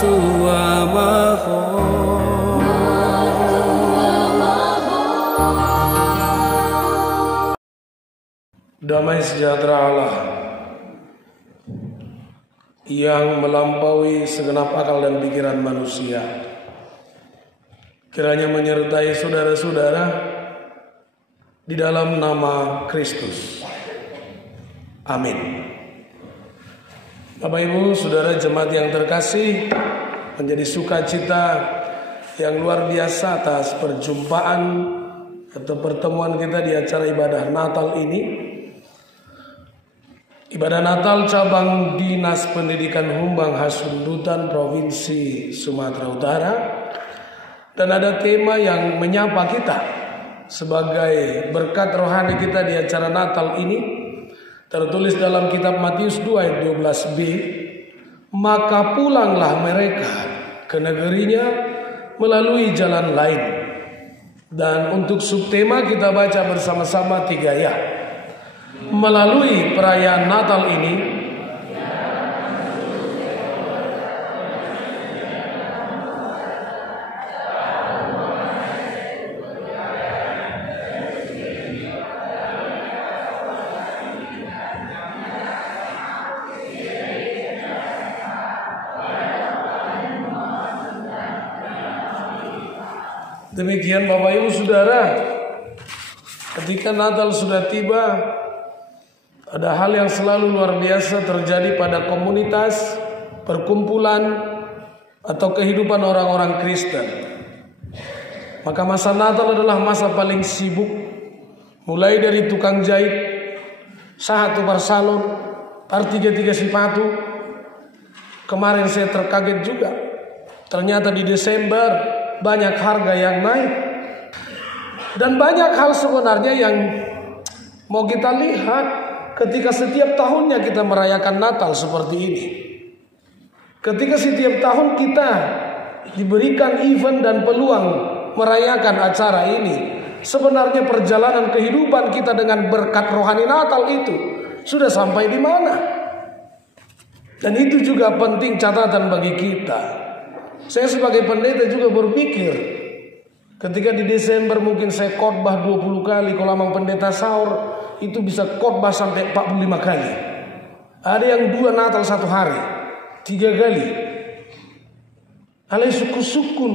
Tua Maha. Damai sejahtera Allah yang melampaui segenap akal dan pikiran manusia, kiranya menyertai saudara-saudara di dalam nama Kristus. Amin. Bapak Ibu, saudara jemaat yang terkasih, menjadi sukacita yang luar biasa atas perjumpaan atau pertemuan kita di acara ibadah Natal ini. Ibadah Natal cabang Dinas Pendidikan Humbang Hasundutan Provinsi Sumatera Utara. Dan ada tema yang menyapa kita sebagai berkat rohani kita di acara Natal ini. Tertulis dalam kitab Matius 2 ayat 12b. Maka pulanglah mereka ke negerinya melalui jalan lain. Dan untuk subtema kita baca bersama-sama 3 ayat. Melalui perayaan Natal ini, demikian Bapak Ibu Saudara, ketika Natal sudah tiba, ada hal yang selalu luar biasa terjadi pada komunitas, perkumpulan, atau kehidupan orang-orang Kristen. Maka masa Natal adalah masa paling sibuk. Mulai dari tukang jahit, sahat tukar salon, tiga sepatu. Kemarin saya terkaget juga. Ternyata di Desember banyak harga yang naik. Dan banyak hal sebenarnya yang mau kita lihat ketika setiap tahunnya kita merayakan Natal seperti ini. Ketika setiap tahun kita diberikan event dan peluang merayakan acara ini, sebenarnya perjalanan kehidupan kita dengan berkat rohani Natal itu sudah sampai di mana? Dan itu juga penting catatan bagi kita. Saya sebagai pendeta juga berpikir, ketika di Desember mungkin saya khotbah 20 kali, kalau memang pendeta sahur itu bisa khotbah sampai 45 kali. Ada yang 2 Natal 1 hari, 3 kali. Alai suku-sukun,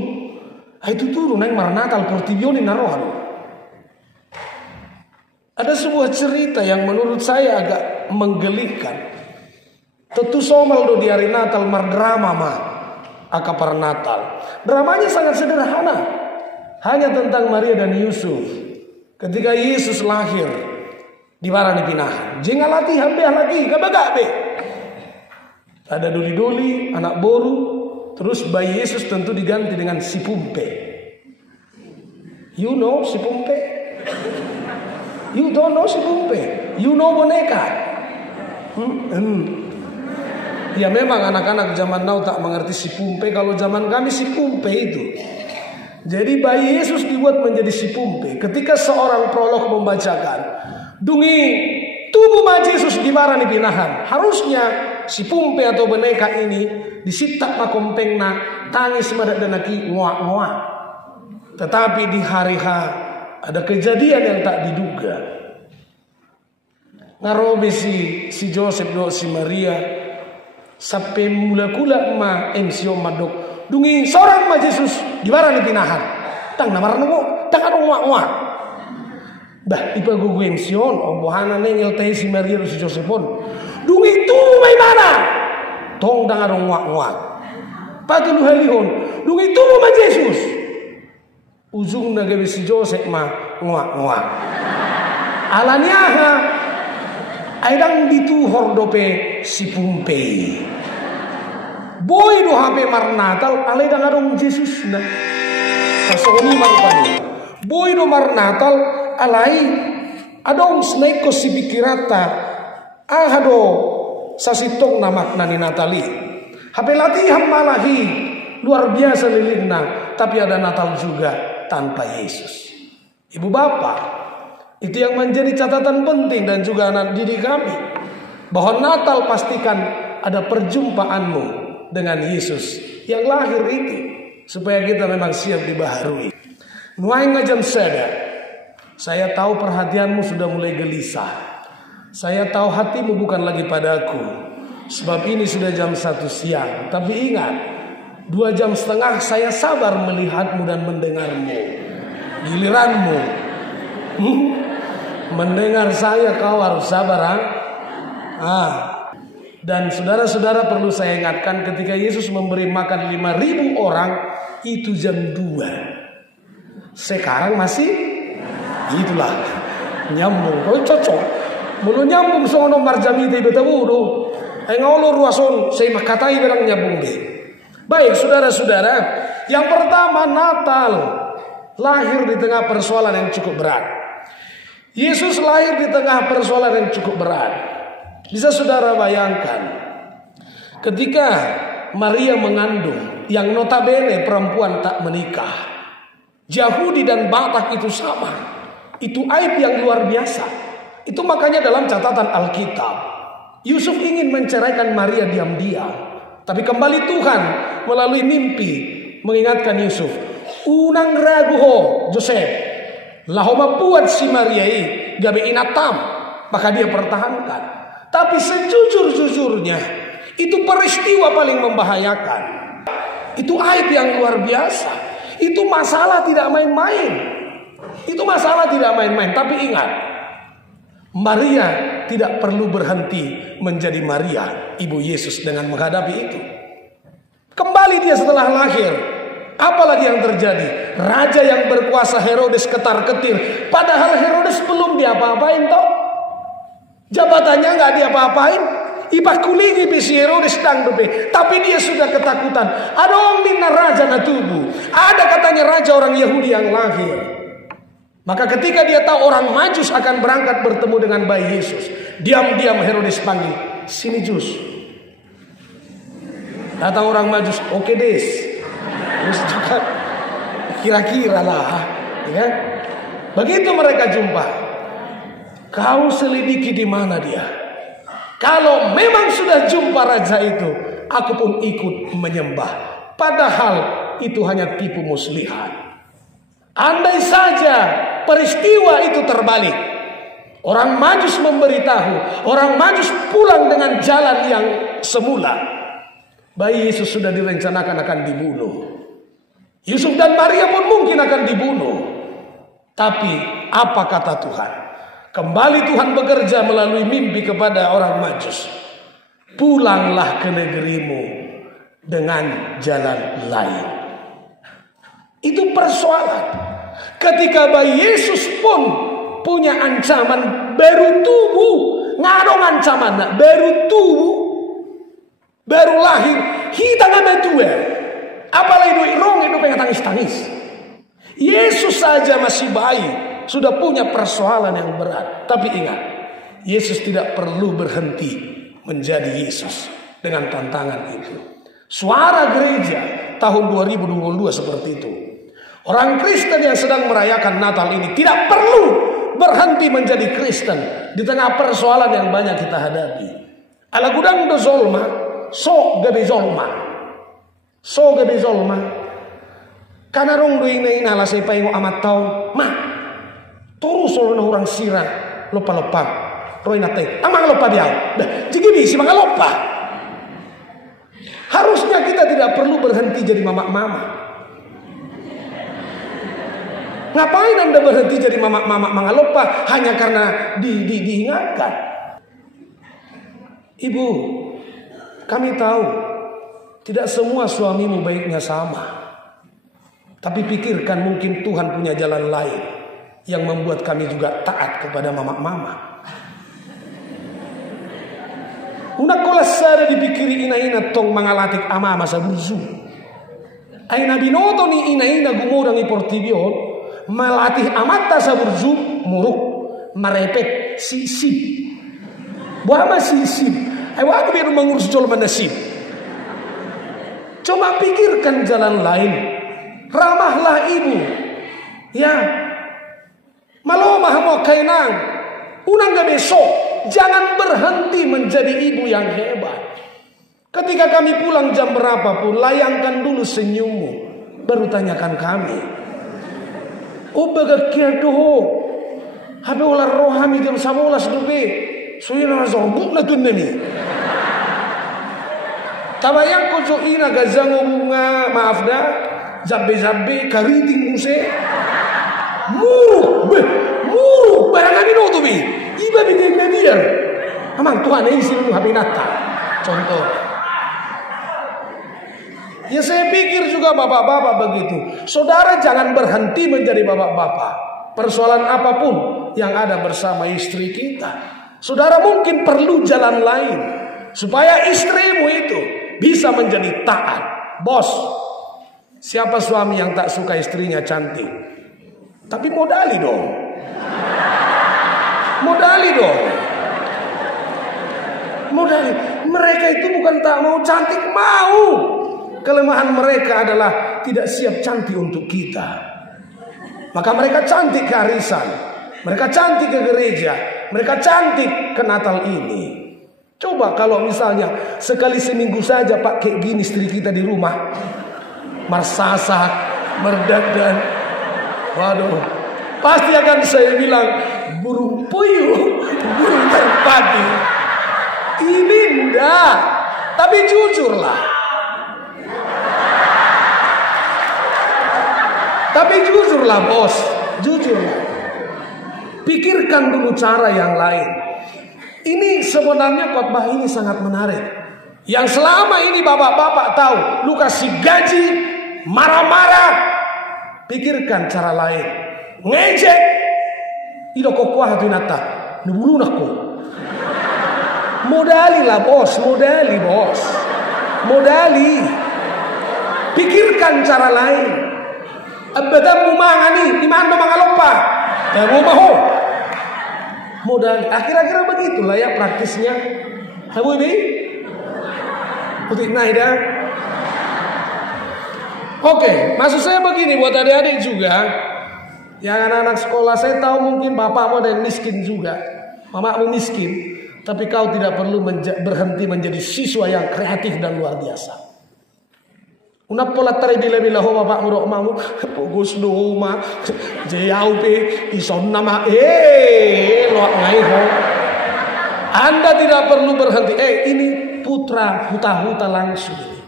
itu turun yang mar Natal portibioni narohan. Ada sebuah cerita yang menurut saya agak menggelikan. Tentu somal do di hari Natal mar drama mah akapar Natal. Dramanya sangat sederhana, hanya tentang Maria dan Yusuf. Ketika Yesus lahir di barang dipinahan, jengal latihan be lagi, gabagabe. Ada doli-doli, anak boru, terus bayi Yesus tentu diganti dengan si Pumpe. You know si Pumpe? You don't know si Pumpe? You know boneka? Ya memang anak-anak zaman now tak mengerti si Pumpe. Kalau zaman kami si Pumpe itu. Jadi bayi Yesus dibuat menjadi si Pumpe. Ketika seorang prolog membacakan, dungi tubuh ma Yesus di barang dipinahan, harusnya si Pumpe atau boneka ini disitak makompengna tangis madat danaki ngoak-ngoak. Tetapi di hari H ada kejadian yang tak diduga. Ngarobe si Joseph do si Maria sampai mula-kula ma emsio madok dungi seorang ma Yesus di barang dipinahan. Tang namar nungo, tang anu ngoak-ngoak. Dah ipagugu emsion ombohana nengel teh si Maria do si Joseph pun. Dungi tu may mana? Tong dang anu ngoak-ngoak. Pagi lu halihon, dungi tu ma Yesus. Ujung nagawi si Joseph ma ngoak-ngoak. Alaniaha aidang dituhor dope si Pumpe. Boy do hape mar Natal alai dang arong Yesus na. Kasoni marupani. Boy do mar Natal alai adong snake ko si pikirata. Ahado sasitong na makna ni Natali. Hape latihan malahi luar biasa lilingna, tapi ada Natal juga tanpa Yesus. Ibu bapak, itu yang menjadi catatan penting dan juga anak didik kami, bahwa Natal pastikan ada perjumpaanmu dengan Yesus yang lahir itu, supaya kita memang siap dibaharui. Nuai ngajam sadar, saya tahu perhatianmu sudah mulai gelisah. Saya tahu hatimu bukan lagi padaku, sebab ini sudah jam 1 siang. Tapi ingat, 2,5 jam saya sabar melihatmu dan mendengarmu. Giliranmu mendengar saya, kau harus sabar. Dan saudara-saudara, perlu saya ingatkan, ketika Yesus memberi makan 5.000 orang, itu jam 2. Sekarang masih itulah nyambung. Kau cocok mulu nyambung sono marjami te betabudu. Ngolo ruason saya makatai berang nyambung deh. Baik saudara-saudara, yang pertama, Natal lahir di tengah persoalan yang cukup berat. Yesus lahir di tengah persoalan yang cukup berat. Bisa saudara bayangkan, ketika Maria mengandung, yang notabene perempuan tak menikah, Yahudi dan Batak itu sama. Itu aib yang luar biasa. Itu makanya dalam catatan Alkitab, Yusuf ingin menceraikan Maria diam-diam. Tapi kembali Tuhan melalui mimpi mengingatkan Yusuf, unang raguho Joseph, lahoma buat si Maria gabe inatam, maka dia pertahankan. Tapi sejujur-jujurnya, itu peristiwa paling membahayakan. Itu aib yang luar biasa. Itu masalah tidak main-main. Itu masalah tidak main-main. Tapi ingat, Maria tidak perlu berhenti menjadi Maria, ibu Yesus, dengan menghadapi itu. Kembali dia setelah lahir, apalagi yang terjadi? Raja yang berkuasa Herodes ketar-ketir. Padahal Herodes belum diapa-apain toh. Jabatannya nggak diapa-apain. Ipa kulingi bisi Herodes dang dobe, tapi dia sudah ketakutan. Ada orang minna raja na tubuh. Ada katanya raja orang Yahudi yang lahir. Maka ketika dia tahu orang Majus akan berangkat bertemu dengan bayi Yesus, diam-diam Herodes panggil, sini Jus. Datang orang Majus, oke des. Terus juga kira-kira lah, ya. Begitu mereka jumpa, kau selidiki di mana dia. Kalau memang sudah jumpa raja itu, aku pun ikut menyembah. Padahal itu hanya tipu muslihat. Andai saja peristiwa itu terbalik, orang Majus memberitahu, orang Majus pulang dengan jalan yang semula, bayi Yesus sudah direncanakan akan dibunuh. Yusuf dan Maria pun mungkin akan dibunuh. Tapi apa kata Tuhan? Kembali Tuhan bekerja melalui mimpi kepada orang Majus. Pulanglah ke negerimu dengan jalan lain. Itu persoalan. Ketika bayi Yesus pun punya ancaman baru tubuh. Ngadong ancaman baru tubuh, baru lahir. Kita nggak tua. Apalagi duit rong itu pengen tangis-tangis. Yesus saja masih bayi, sudah punya persoalan yang berat. Tapi ingat, Yesus tidak perlu berhenti menjadi Yesus dengan tantangan itu. Suara gereja tahun 2022 seperti itu. Orang Kristen yang sedang merayakan Natal ini tidak perlu berhenti menjadi Kristen di tengah persoalan yang banyak kita hadapi. Ala gudang do zolma, so gabe zolma. So gabe zolma. Karena rong do ina ala say paingo amat tau. Ma, terus na orang sira lopa-lopa. Roy nate, amang lopa biau. Dah, jigi bisi manga lopa. Harusnya kita tidak perlu berhenti jadi mama-mama. Ngapain Anda berhenti jadi mama-mama mangalopa hanya karena diingatkan? Ibu, kami tahu tidak semua suamimu baiknya sama. Tapi pikirkan, mungkin Tuhan punya jalan lain yang membuat kami juga taat kepada mama-mama. Una kolas sada dipikiri ina-ina tong mangalatik ama masa burzu. Ay nabinoto ni ina-ina gumurang iportibion, malatih amata sa burzu muruk, marepet sisip. Buama sisip. Ay wag biru mangurus jol manasip. Coba pikirkan jalan lain. Ramahlah ibu. Ya. Malomah mo kainang. Unang gabi besok, jangan berhenti menjadi ibu yang hebat. Ketika kami pulang jam berapapun, layangkan dulu senyummu, baru tanyakan kami. Oh bagakia doh, habe ular rohami jam 11 dobe, suina zonguk na tunemi. Tabayang ko so ina gazango bunga, maaf dah, zabe kariting muse, muru, barangan ini tuh bi, iba bikin media, amang Tuhan ini sih habe nata, contoh. Ya saya pikir juga bapak-bapak begitu. Saudara jangan berhenti menjadi bapak-bapak. Persoalan apapun yang ada bersama istri kita, saudara mungkin perlu jalan lain supaya istrimu itu bisa menjadi taat. Bos, siapa suami yang tak suka istrinya cantik? Tapi modali dong. Modali. Mereka itu bukan tak mau cantik, mau. Kelemahan mereka adalah tidak siap cantik untuk kita. Maka mereka cantik ke arisan, mereka cantik ke gereja, mereka cantik ke Natal ini. Coba kalau misalnya sekali seminggu saja pakai gini istri kita di rumah, marsasak, merdadan, waduh, pasti akan saya bilang burung puyuh, burung merpati. Ini enggak, tapi jujurlah. Tapi jujurlah bos, jujurlah. Pikirkan dulu cara yang lain. Ini sebenarnya khotbah ini sangat menarik. Yang selama ini bapak-bapak tahu, lu kasih gaji, marah-marah. Pikirkan cara lain. Ngejek, ida kokoh hati nata, nebulunakku. Modali lah bos, modali. Pikirkan cara lain. Abadamu mangani, iman mangalopa. Kamu maho. Modal. Akhir-akhir begitulah ya praktisnya. Kamu ini? Putih naida. Oke, maksud saya begini buat adik-adik juga. Yang anak-anak sekolah saya tahu mungkin bapakmu ada yang miskin juga. Mamamu miskin, tapi kau tidak perlu berhenti menjadi siswa yang kreatif dan luar biasa. Una pola tare bila homa pak murok mamu pogus doma jauh pe ison nama lo ngai ho. Anda tidak perlu berhenti. Ini putra huta langsung.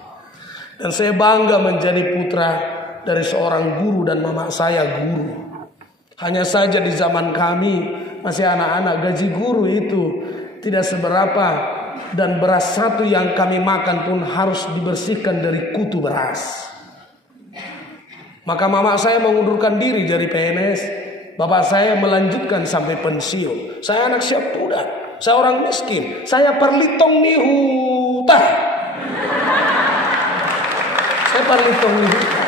Dan saya bangga menjadi putra dari seorang guru dan mama saya guru. Hanya saja di zaman kami masih anak-anak, gaji guru itu tidak seberapa. Dan beras satu yang kami makan pun harus dibersihkan dari kutu beras. Maka mama saya mengundurkan diri dari PNS. Bapak saya melanjutkan sampai pensiun. Saya anak siap muda. Saya orang miskin. Saya perlitong nihuta. Saya perlitong nihuta.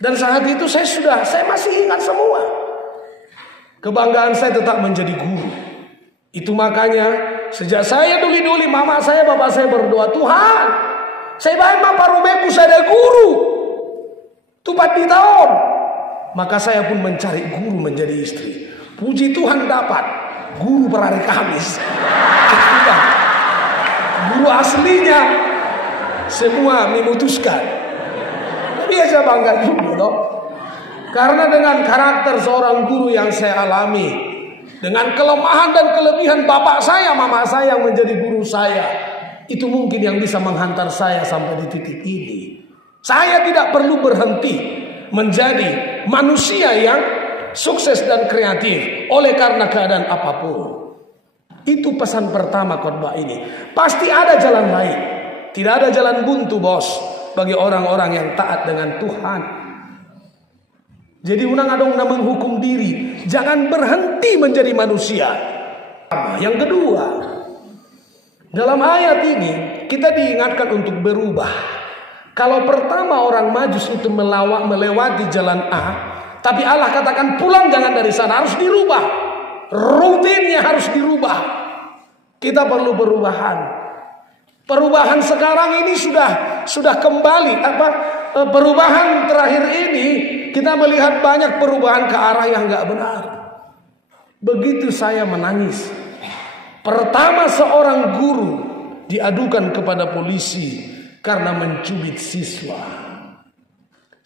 Dan saat itu saya masih ingat semua. Kebanggaan saya tetap menjadi guru. Itu makanya sejak saya duli-duli mama saya, bapak saya berdoa, Tuhan, saya bayar parumeku saya ada guru. Tupat di tahun. Maka saya pun mencari guru menjadi istri. Puji Tuhan dapat guru per hari Kamis. Guru aslinya semua memutuskan. Tapi saya bangga juga dong. Karena dengan karakter seorang guru yang saya alami, dengan kelemahan dan kelebihan bapak saya, mama saya yang menjadi guru saya, itu mungkin yang bisa menghantar saya sampai di titik ini. Saya tidak perlu berhenti menjadi manusia yang sukses dan kreatif oleh karena keadaan apapun. Itu pesan pertama khotbah ini. Pasti ada jalan lain. Tidak ada jalan buntu bos bagi orang-orang yang taat dengan Tuhan. Jadi unang adong menghukum diri. Jangan berhenti menjadi manusia. Yang kedua, dalam ayat ini kita diingatkan untuk berubah. Kalau pertama orang Majus itu melewati jalan A, tapi Allah katakan pulang jangan dari sana, harus dirubah. Rutinnya harus dirubah. Kita perlu perubahan. Perubahan sekarang ini sudah kembali. Perubahan terakhir ini kita melihat banyak perubahan ke arah yang nggak benar. Begitu saya menangis. Pertama seorang guru diadukan kepada polisi karena mencubit siswa.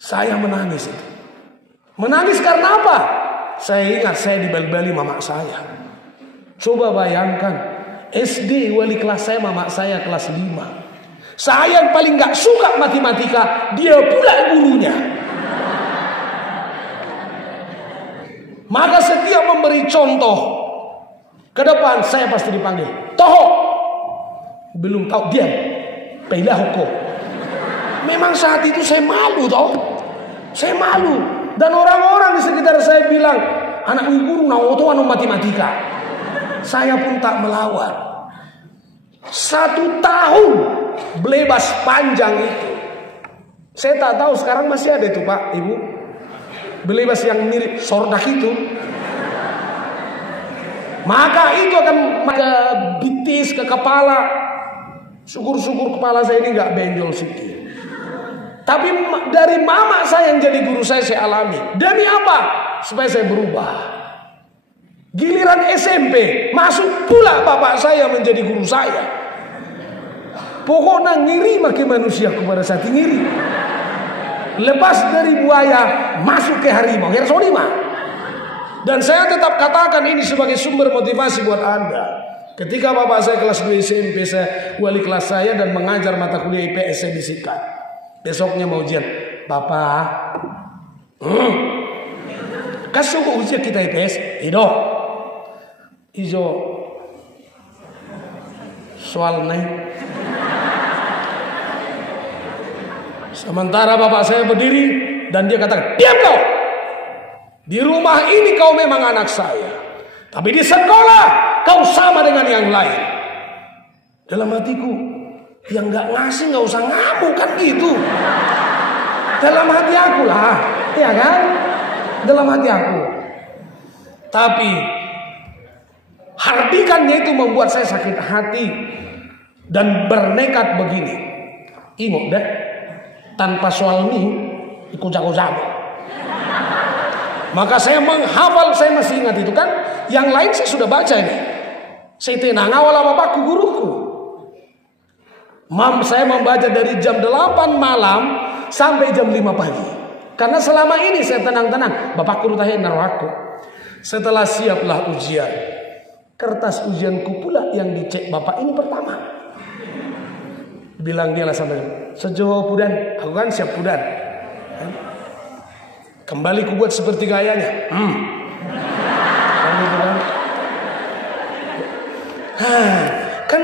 Saya menangis itu. Menangis karena apa? Saya ingat saya dibali-bali mama saya. Coba bayangkan, SD wali kelas saya, mama saya kelas 5. Saya yang paling gak suka matematika, dia pula gurunya. Maka setiap memberi contoh ke depan, saya pasti dipanggil Toho. Belum tahu, diam. Peilah hukum. Memang saat itu saya malu toh. Saya malu. Dan orang-orang di sekitar saya bilang, anak guru naoto anu matematika. Saya pun tak melawan. 1 tahun belebas panjang itu. Saya tak tahu sekarang masih ada itu Pak, Ibu. Belebas yang mirip sordak itu. Maka itu akan ke bitis, ke kepala. Syukur-syukur kepala saya ini gak benjol sedikit. Tapi dari mama saya yang jadi guru saya alami. Demi apa? Supaya saya berubah. Giliran SMP, masuk pula bapak saya menjadi guru saya. Pokoknya ngiri makin manusia kepada saya, ngiri. Lepas dari buaya, masuk ke harimau. Dan saya tetap katakan ini sebagai sumber motivasi buat Anda. Ketika bapak saya kelas 2 SMP, saya wali kelas saya dan mengajar mata kuliah IPS, saya bisikan. Besoknya mau ujian, Bapak, kasih ujian kita IPS, ijo soal nih. Sementara bapak saya berdiri dan dia katakan, diam kau. Di rumah ini kau memang anak saya, tapi di sekolah kau sama dengan yang lain. Dalam hatiku, yang gak ngasih gak usah ngamuk kan gitu. Dalam hati aku lah, ya kan? Dalam hati aku. Tapi hardikannya itu membuat saya sakit hati dan bernekat begini. Ingat deh, tanpa soal mie ikut jago-jago. Maka saya menghafal, saya masih ingat itu kan. Yang lain saya sudah baca ini. Saya tenang awal bapakku guruku. Saya membaca dari jam 8 malam sampai jam 5 pagi. Karena selama ini saya tenang-tenang. Bapakku rutahin aku. Setelah siaplah ujian. Kertas ujianku pula yang dicek bapak ini pertama. Bilang dia lah sampai sejauh pudan. Aku kan siap pudan. Kembali ku buat seperti gayanya. Kan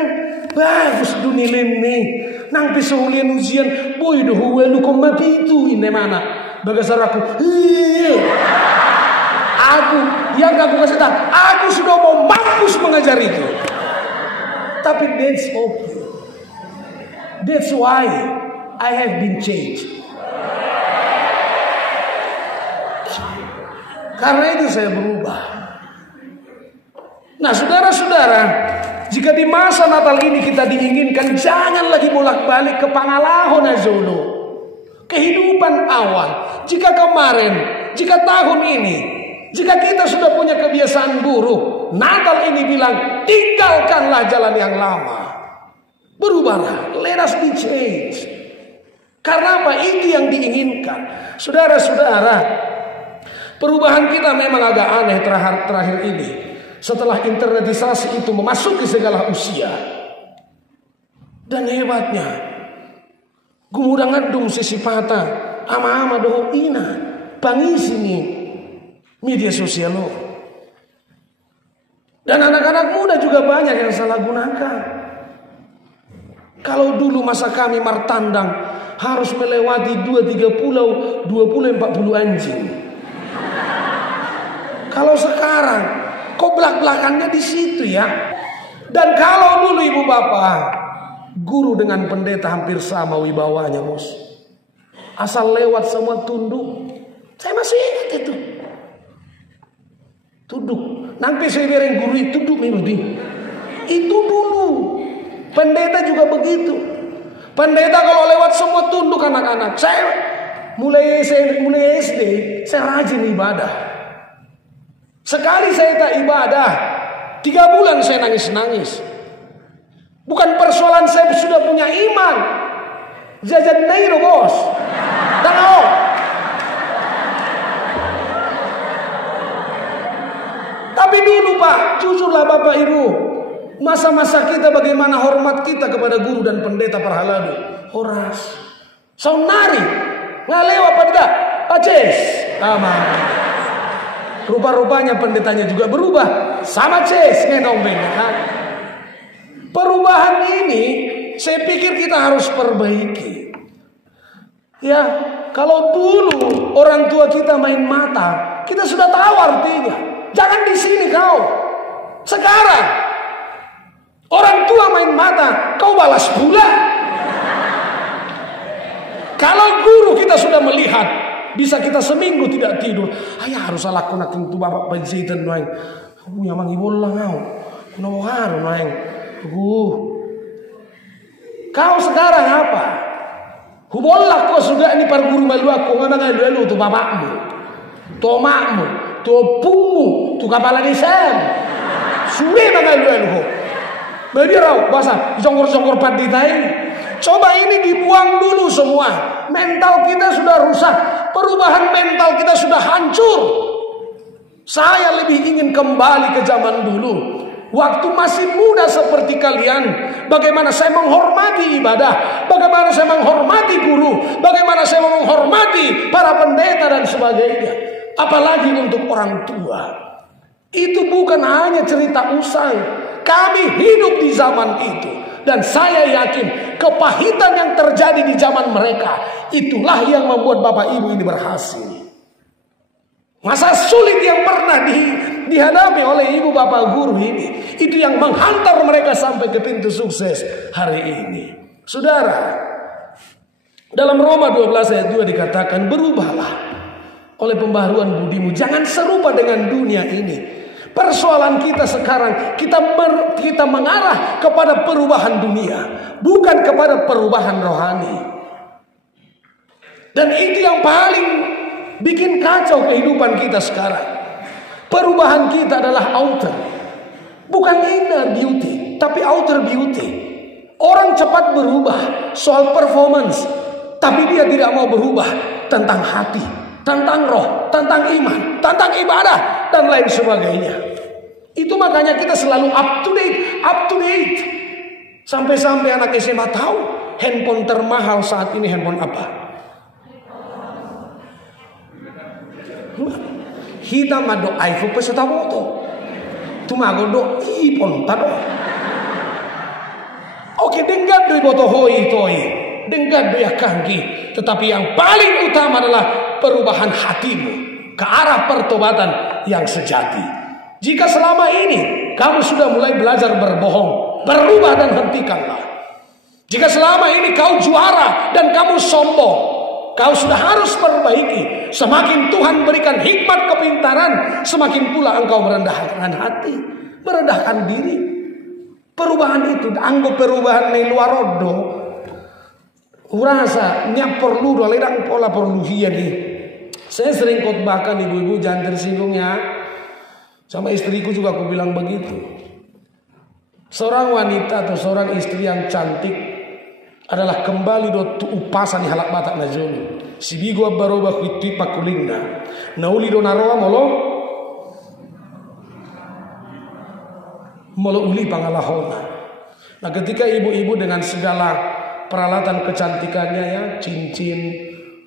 bagus dunia ini. Nang pisaulian ujian, boy doh welu koma pitu ini mana? Bagasar aku. Aku yang aku kasih tahu, aku sudah mau mampus mengajar itu. Tapi that's okay. That's why I have been changed. Karena itu saya berubah. Nah saudara-saudara, jika di masa Natal ini kita diinginkan jangan lagi bolak-balik ke Pangalahon Azolo, kehidupan awal. Jika kemarin, jika tahun ini, jika kita sudah punya kebiasaan buruk, Natal ini bilang tinggalkanlah jalan yang lama, berubahlah, let us be changed. Karena apa? Itu yang diinginkan. Saudara-saudara, perubahan kita memang agak aneh terakhir ini. Setelah internetisasi itu memasuki segala usia. Dan hebatnya, gumudang ngedung sisipata, ama-ama doho ina, pangisi nih media sosial lo. Dan anak-anak muda juga banyak yang salah gunakan. Kalau dulu masa kami martandang harus melewati 2-3 pulau, 20-40 anjing. Kalau sekarang, kok belak-belakannya di situ ya. Dan kalau dulu ibu bapak, guru dengan pendeta hampir sama wibawanya bos. Asal lewat semua tunduk. Saya masih ingat itu. Tunduk. Nanti saya biarin guru itu tunduk nih. Itu dulu. Pendeta juga begitu. Pendeta kalau lewat semua tunduk anak-anak. Saya mulai SD, saya rajin ibadah. Sekali saya tak ibadah, 3 bulan saya nangis-nangis. Bukan persoalan saya sudah punya iman. Jajan nairo bos. Tahu? Tapi dulu Pak, jujurlah Bapak Ibu, masa-masa kita bagaimana hormat kita kepada guru dan pendeta Parhaladu. Horas, saunari, ngalewa pada aces, sama. Rupa-rupanya pendetanya juga berubah, sama ces, ngenomben kan. Perubahan ini, saya pikir kita harus perbaiki. Ya, kalau dulu orang tua kita main mata, kita sudah tahu artinya. Jangan di sini kau. Sekarang orang tua main mata, kau balas pula. Kalau guru kita sudah melihat, bisa kita seminggu tidak tidur. Ayah harus lakukan itu bapak pensitan noeng. Kamu yang mangibol lah kau. Kuno haru noeng. Kau sekarang apa? Hubollah kau sudah ini par guru malu aku ngamang lu tu bapakmu, tu makmu, tu opungmu, tu kepala desa. Sudah mangal lu. Berdirau bahasa jongkor-jongkor paditai. Coba ini dibuang dulu semua. Mental kita sudah rusak. Perubahan mental kita sudah hancur. Saya lebih ingin kembali ke zaman dulu. Waktu masih muda seperti kalian, bagaimana saya menghormati ibadah, bagaimana saya menghormati guru, bagaimana saya menghormati para pendeta dan sebagainya. Apalagi untuk orang tua. Itu bukan hanya cerita usai. Kami hidup di zaman itu. Dan saya yakin kepahitan yang terjadi di zaman mereka, itulah yang membuat Bapak Ibu ini berhasil. Masa sulit yang pernah dihadapi oleh ibu bapak guru ini, itu yang menghantar mereka sampai ke pintu sukses hari ini. Saudara, dalam Roma 12 ayat 2 dikatakan, berubahlah oleh pembaharuan budimu, jangan serupa dengan dunia ini. Persoalan kita sekarang, kita mengarah kepada perubahan dunia, bukan kepada perubahan rohani. Dan itu yang paling bikin kacau kehidupan kita sekarang. Perubahan kita adalah outer, bukan inner beauty, tapi outer beauty. Orang cepat berubah soal performance, tapi dia tidak mau berubah tentang hati, tentang roh, tentang iman, tentang ibadah, dan lain sebagainya. Itu makanya kita selalu up to date. Sampai-sampai anak SMA tahu handphone termahal saat ini handphone apa. Hita mado iPhone peserta foto. Tumago do iPhone tado. Oke, dengar do boto hoi toi. Dengar do ya kanggi. Tetapi yang paling utama adalah perubahan hatimu ke arah pertobatan yang sejati. Jika selama ini kamu sudah mulai belajar berbohong, berubah dan hentikanlah. Jika selama ini kau juara dan kamu sombong, kau sudah harus perbaiki. Semakin Tuhan berikan hikmat kepintaran, semakin pula engkau merendahkan hati, merendahkan diri. Perubahan itu, anggap perubahan di luar rodo. Urasa nya perlu dua ledang pola perlu hiya nih. Saya sering khotbahkan ibu-ibu, jangan tersinggung ya. Sama istriku juga aku bilang begitu. Seorang wanita atau seorang istri yang cantik adalah kembali do upasan di halak batak najolu. Sibigo baroba kuiti pakulinda. Nauli do naroa molo uli pangalahona. Nah, ketika ibu-ibu dengan segala peralatan kecantikannya ya, cincin,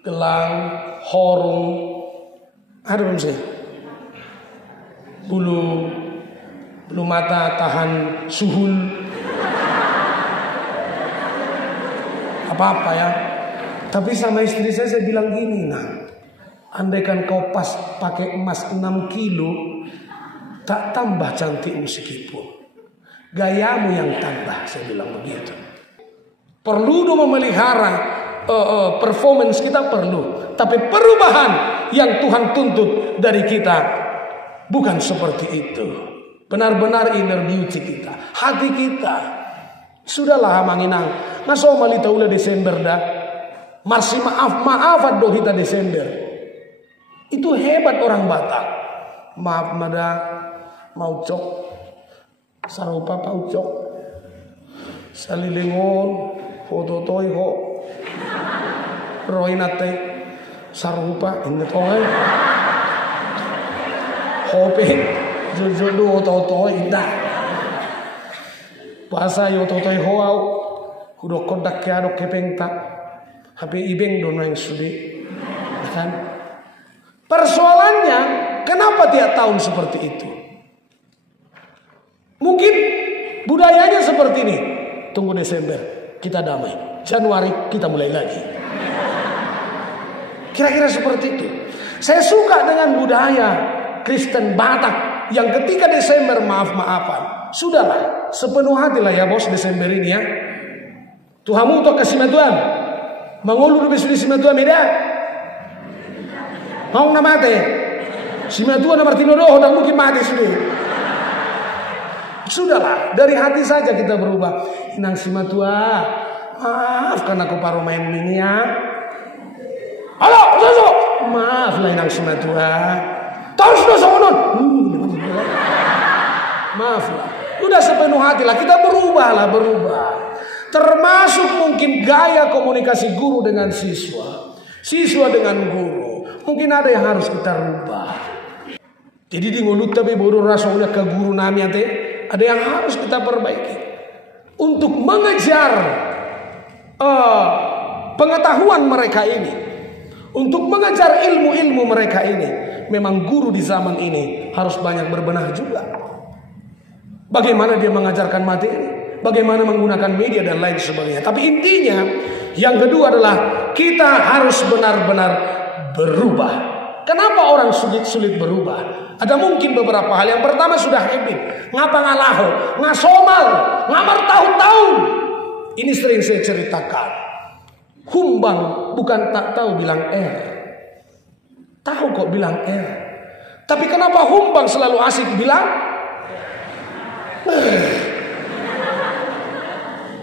gelang, horung, ada belum sih? Bulu mata tahan suhul. Apa-apa ya. Tapi sama istri saya bilang gini, nah, andaikan kau pas pakai emas 6 kilo, tak tambah cantik meskipun. Gayamu yang tambah, saya bilang begitu. Perlu memelihara performance kita perlu. Tapi perubahan yang Tuhan tuntut dari kita bukan seperti itu. Benar-benar inner beauty kita, hati kita. Sudahlah manginang. Masa malita ula Desember dah. Masih maaf dohita Desember. Itu hebat orang Batak. Maaf mada mau cok. Sarupa pau cok. Salilingon, foto toy ho. Roy nate sarupa ini toy. Hope jodoh toy indah. Bahasa yo toy hoau. Kudo kontak ke adok kepengta. HP ibeng dono yang sudi. Kan? Persoalannya, kenapa tiap tahun seperti itu? Mungkin budayanya seperti ini. Tunggu Desember, kita damai. Januari, kita mulai lagi. Kira-kira seperti itu. Saya suka dengan budaya Kristen Batak yang ketika Desember maaf-maafan. Sudahlah, sepenuh hatilah ya bos Desember ini ya. Tuhamu untuk kasih Tuhan. Mangulu lebih sudah si Tuhan beda. Mau nama mati. Si Tuhan nama Martino doh, dan mungkin mati sudah. Sudahlah, dari hati saja kita berubah. Inang si Tuhan, maafkan aku paruh main mini ya. Halo, Soso. Maaf lah Inang si Tuhan. Tahu sudah sonon. Maaf lah. Udah sepenuh hati lah, kita berubah. Termasuk mungkin gaya komunikasi guru dengan siswa. Siswa dengan guru. Mungkin ada yang harus kita rubah. Jadi di ngulut tapi bodoh rasulnya ke guru nami ate. Ada yang harus kita perbaiki. Untuk mengejar pengetahuan mereka ini. Untuk mengejar ilmu-ilmu mereka ini. Memang guru di zaman ini harus banyak berbenah juga. Bagaimana dia mengajarkan materi. Bagaimana menggunakan media dan lain sebagainya. Tapi intinya yang kedua adalah kita harus benar-benar berubah. Kenapa orang sulit berubah? Ada mungkin beberapa hal. Yang pertama sudah habit. Ngapa ngalaho, ngasomal, ngamar tahun-tahun. Ini sering saya ceritakan. Humbang bukan tak tahu bilang tahu kok bilang tapi kenapa Humbang selalu asik bilang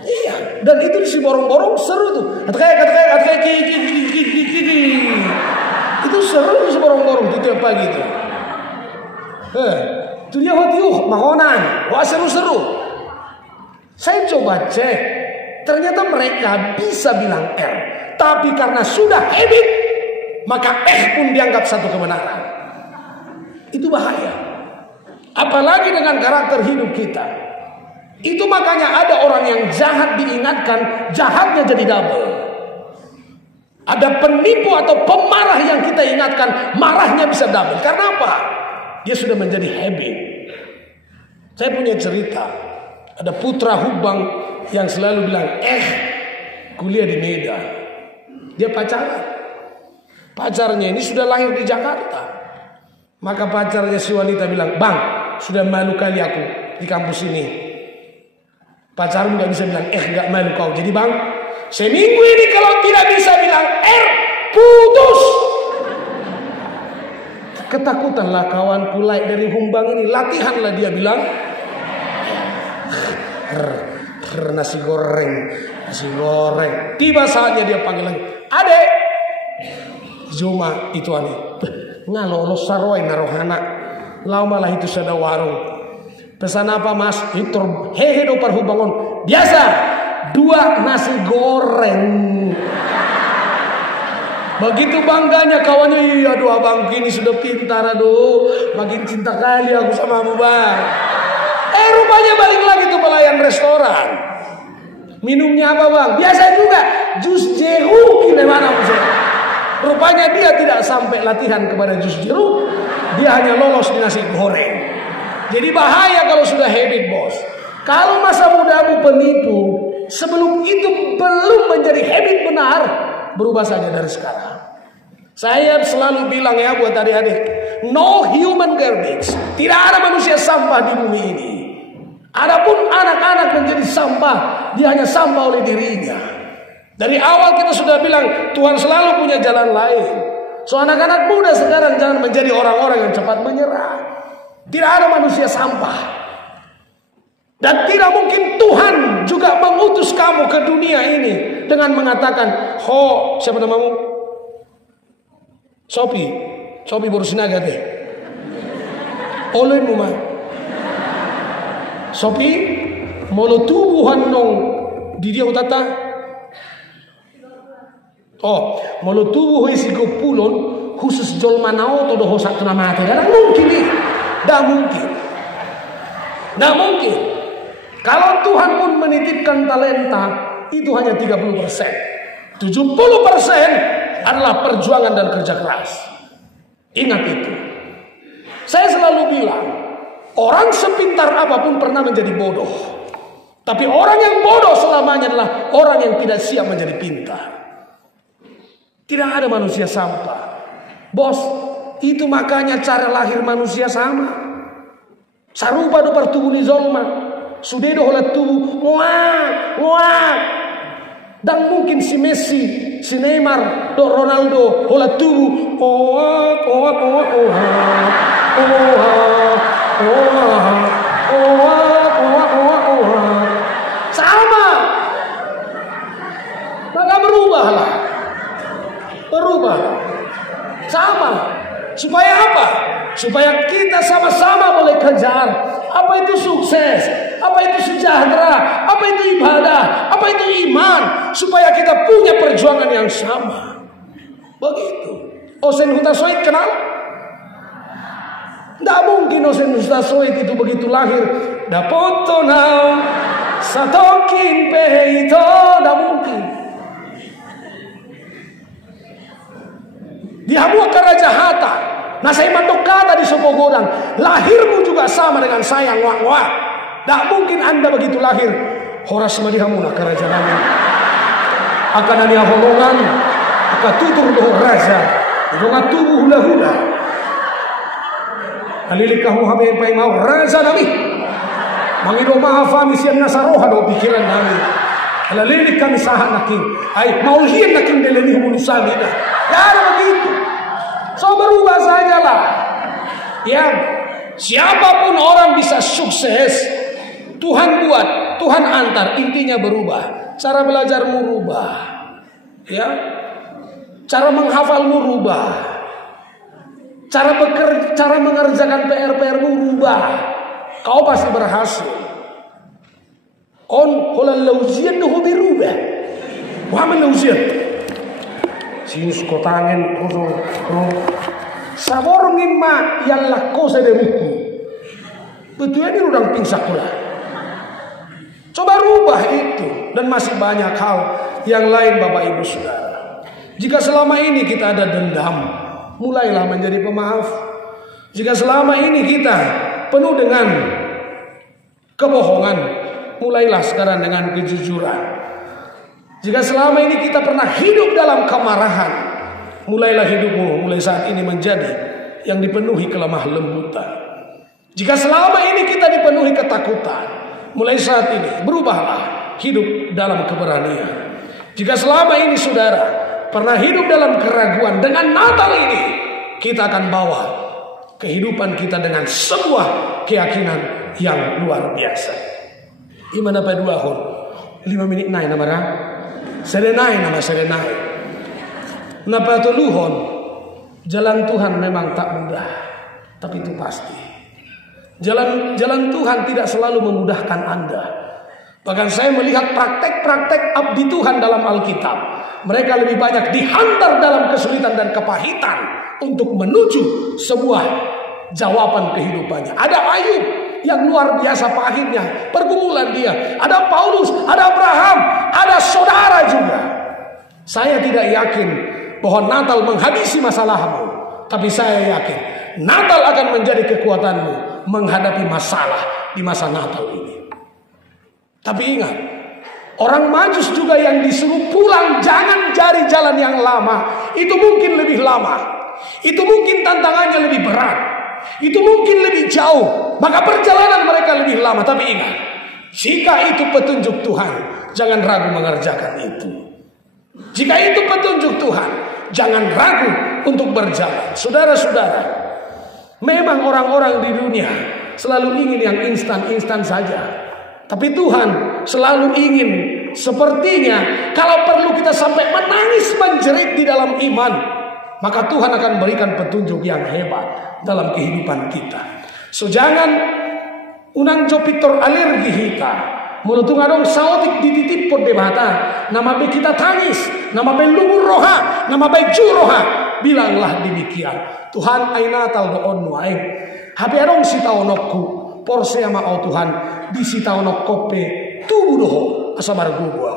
iya, dan itu si borong-borong seru tuh. Kayak itu seru si borong-borong itu tiap pagi itu. Itu dia hotiuh mahonan, wah seru-seru. Saya coba cek, ternyata mereka bisa bilang tapi karena sudah habit, maka pun dianggap satu kebenaran. Itu bahaya. Apalagi dengan karakter hidup kita. Itu makanya ada orang yang jahat diingatkan, jahatnya jadi double. Ada penipu atau pemarah yang kita ingatkan, marahnya bisa double. Karena apa? Dia sudah menjadi habit. Saya punya cerita. Ada putra Humbang yang selalu bilang, kuliah di Medan. Dia pacaran. Pacarnya ini sudah lahir di Jakarta. Maka pacarnya si wanita bilang, bang, sudah malu kali aku di kampus ini. Pacarmu gak bisa bilang gak malu kau. Jadi bang, seminggu ini kalau tidak bisa bilang putus. Ketakutanlah kawan pulai dari Humbang ini. Latihanlah dia bilang nasi goreng. Tiba saatnya dia panggil lagi, adek Zuma itu aneh. Ngalolos saroi narohana. Lau malah itu sada warung. Pesan apa mas? Itu hehe dopar Humbangon. Biasa 2 nasi goreng. Begitu bangganya kawannya. Iya aduh abang gini sudah pintar aduh. Makin cinta kali aku sama mu bang. Rupanya balik lagi tuh pelayan restoran. Minumnya apa bang? Biasa juga jus jeruk. Gimana maksudnya? Rupanya dia tidak sampai latihan kepada jus jeruk. Dia hanya lolos di nasi goreng. Jadi bahaya kalau sudah habit bos. Kalau masa mudamu penipu, sebelum itu belum menjadi habit benar, berubah saja dari sekarang. Saya selalu bilang ya buat adik-adik, no human garbage. Tidak ada manusia sampah di bumi ini. Adapun anak-anak menjadi sampah, dia hanya sampah oleh dirinya. Dari awal kita sudah bilang Tuhan selalu punya jalan lain. So anak-anak muda sekarang jangan menjadi orang-orang yang cepat menyerah. Tidak ada manusia sampah. Dan tidak mungkin Tuhan juga mengutus kamu ke dunia ini dengan mengatakan, siapa namamu? Sopi Borusinaga deh. Oleh muma. Sopi, molo tubuhan nong di dia utata. Oh, molo tubuh isi gopulon khusus jol manao todo hosak tuna mate. Tidak mungkin nih. Tidak mungkin. Tidak mungkin. Kalau Tuhan pun menitipkan talenta, itu hanya 30%. 70% adalah perjuangan dan kerja keras. Ingat itu. Saya selalu bilang, orang sepintar apapun pernah menjadi bodoh. Tapi orang yang bodoh selamanya adalah orang yang tidak siap menjadi pintar. Tidak ada manusia sampah. Bos, itu makanya cara lahir manusia sama. Sarupa do pertubuh di zolma. Sudedo holat tubuh. Ngoak. Dan mungkin si Messi, si Neymar, do Ronaldo holat tubuh. Sama. Maka berubahlah. Sama. Supaya apa? Supaya kita sama-sama boleh kejar. Apa itu sukses? Apa itu sejahtera? Apa itu ibadah? Apa itu iman? Supaya kita punya perjuangan yang sama. Begitu. Osen Hutasoit kenal? Tidak mungkin Osen Hutasoit itu begitu lahir. Dapoto now satokin peito. Tidak mungkin. Dihamua ke Raja Hatta. Nah saya mantok kata di Sopogodang. Lahirmu juga sama dengan saya. Wak. Tak mungkin anda begitu lahir. Horas madihamuna ke Raja Langit. Akan ada holongan. Akan tutur doh raja. Holongan tubuh hula-hula. Alilik kamu habis mau raja nami. Mangido mahafami siang nasaroha do pikiran nami. Alilik kami sahat nakin. Ay maulian nakin deleni humulusami dah. Ya ada begitu. So berubah sajalah. Ya, siapapun orang bisa sukses. Tuhan buat, Tuhan antar. Intinya berubah. Cara belajarmu rubah. Ya, cara menghafalmu rubah. Cara mengerjakan PR-PRmu rubah. Kau pasti berhasil. On holal lauzian doh berubah. Wah melauzian. Sinus kotangen roh sabor ngimma yalla cosa de ruku. Betul ini udang pingsak pula. Coba rubah itu dan masih banyak hal yang lain Bapak Ibu Saudara. Jika selama ini kita ada dendam, mulailah menjadi pemaaf. Jika selama ini kita penuh dengan kebohongan, mulailah sekarang dengan kejujuran. Jika selama ini kita pernah hidup dalam kemarahan, mulailah hidupmu mulai saat ini menjadi yang dipenuhi kelemah lembutan. Jika selama ini kita dipenuhi ketakutan, mulai saat ini berubahlah hidup dalam keberanian. Jika selama ini saudara pernah hidup dalam keraguan, dengan Natal ini kita akan bawa kehidupan kita dengan sebuah keyakinan yang luar biasa. Imana pa 2 hon 5 menit naik namara. Serenai. Napatuluhon. Jalan Tuhan memang tak mudah, tapi itu pasti. Jalan Tuhan tidak selalu memudahkan Anda. Bahkan saya melihat praktek-praktek abdi Tuhan dalam Alkitab. Mereka lebih banyak dihantar dalam kesulitan dan kepahitan untuk menuju sebuah jawaban kehidupannya. Ada Ayub yang luar biasa pahitnya, pergumulan dia. Ada Paulus, ada Abraham, ada saudara juga. Saya tidak yakin bahwa Natal menghabisi masalahmu, tapi saya yakin Natal akan menjadi kekuatanmu menghadapi masalah di masa Natal ini. Tapi ingat, orang Majus juga yang disuruh pulang, jangan cari jalan yang lama. Itu mungkin lebih lama, itu mungkin tantangannya lebih berat, itu mungkin lebih jauh, maka perjalanan mereka lebih lama. Tapi ingat, jika itu petunjuk Tuhan, jangan ragu mengerjakan itu. Jika itu petunjuk Tuhan, jangan ragu untuk berjalan. Saudara-saudara, memang orang-orang di dunia selalu ingin yang instan-instan saja. Tapi Tuhan selalu ingin, sepertinya kalau perlu kita sampai menangis menjerit di dalam iman, maka Tuhan akan berikan petunjuk yang hebat dalam kehidupan kita. So jangan unang jopitor alergi kita. Mulut ngadong sautik dititip pot debata. Nama be kita tangis, nama be lumur roha, nama be juroha. Bilanglah demikian. Tuhan aina tal boon wae. Habi adong si taonokku, porse ama au Tuhan, di si taonok kope tubuh doho asamar gua.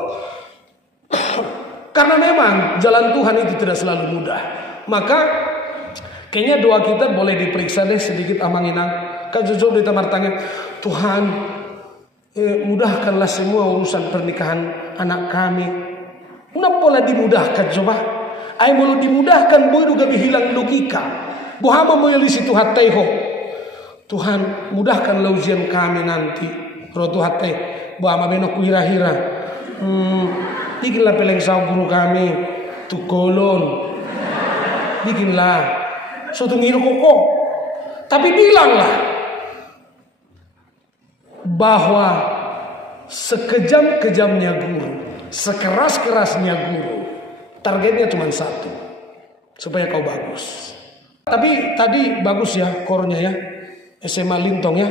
Karena memang jalan Tuhan itu tidak selalu mudah. Maka kayaknya doa kita boleh diperiksa deh sedikit amanginang. Kan jujur di tamar tangan, Tuhan mudahkanlah semua urusan pernikahan anak kami. Kenapa dimudahkan coba? Ay mulu dimudahkan boy juga hilang logika. Bohama moyolisi Tuhan teho. Tuhan mudahkan ujian kami nanti. Kalau Tuhan teh bohama benok hira-hira. Bikinlah peleng saw guru kami tukolon. Bikinlah suatu ngiru koko. Tapi bilanglah bahwa sekejam-kejamnya guru, sekeras-kerasnya guru, targetnya cuma satu, supaya kau bagus. Tapi tadi bagus ya kornya ya, SMA Lintong ya,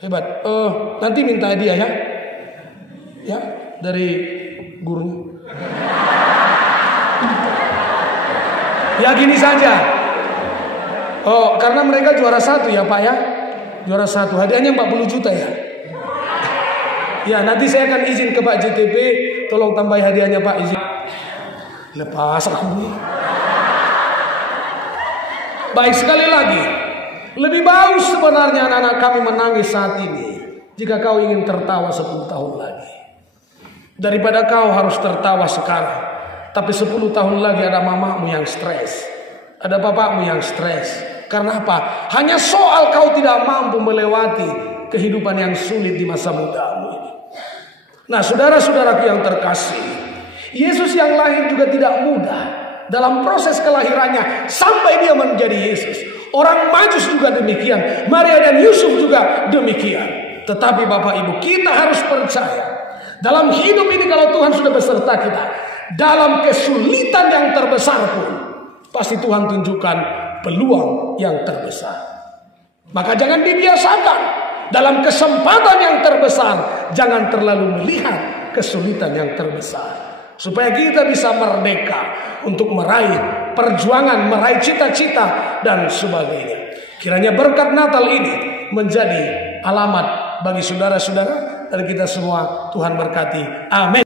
hebat. Nanti minta hadiah ya dari gurunya. Ya gini saja. Karena mereka juara 1 ya Pak ya. Juara 1, hadiahnya 40 juta ya. Ya nanti saya akan izin ke Pak JTP, tolong tambah hadiahnya Pak, izin. Lepas aku nih. Baik, sekali lagi, lebih bagus sebenarnya anak-anak kami menangis saat ini jika kau ingin tertawa 10 tahun lagi, daripada kau harus tertawa sekarang tapi 10 tahun lagi ada mamamu yang stres, ada bapakmu yang stres. Karena apa? Hanya soal kau tidak mampu melewati kehidupan yang sulit di masa mudamu ini. Nah, saudara-saudaraku yang terkasih, Yesus yang lahir juga tidak mudah. Dalam proses kelahirannya sampai dia menjadi Yesus, orang Majus juga demikian, Maria dan Yusuf juga demikian. Tetapi Bapak Ibu, kita harus percaya dalam hidup ini kalau Tuhan sudah beserta kita, dalam kesulitan yang terbesar pun pasti Tuhan tunjukkan peluang yang terbesar. Maka jangan dibiasakan dalam kesempatan yang terbesar, jangan terlalu melihat kesulitan yang terbesar, supaya kita bisa merdeka untuk meraih perjuangan, meraih cita-cita dan sebagainya. Kiranya berkat Natal ini menjadi alamat bagi saudara-saudara dan kita semua. Tuhan berkati. Amin.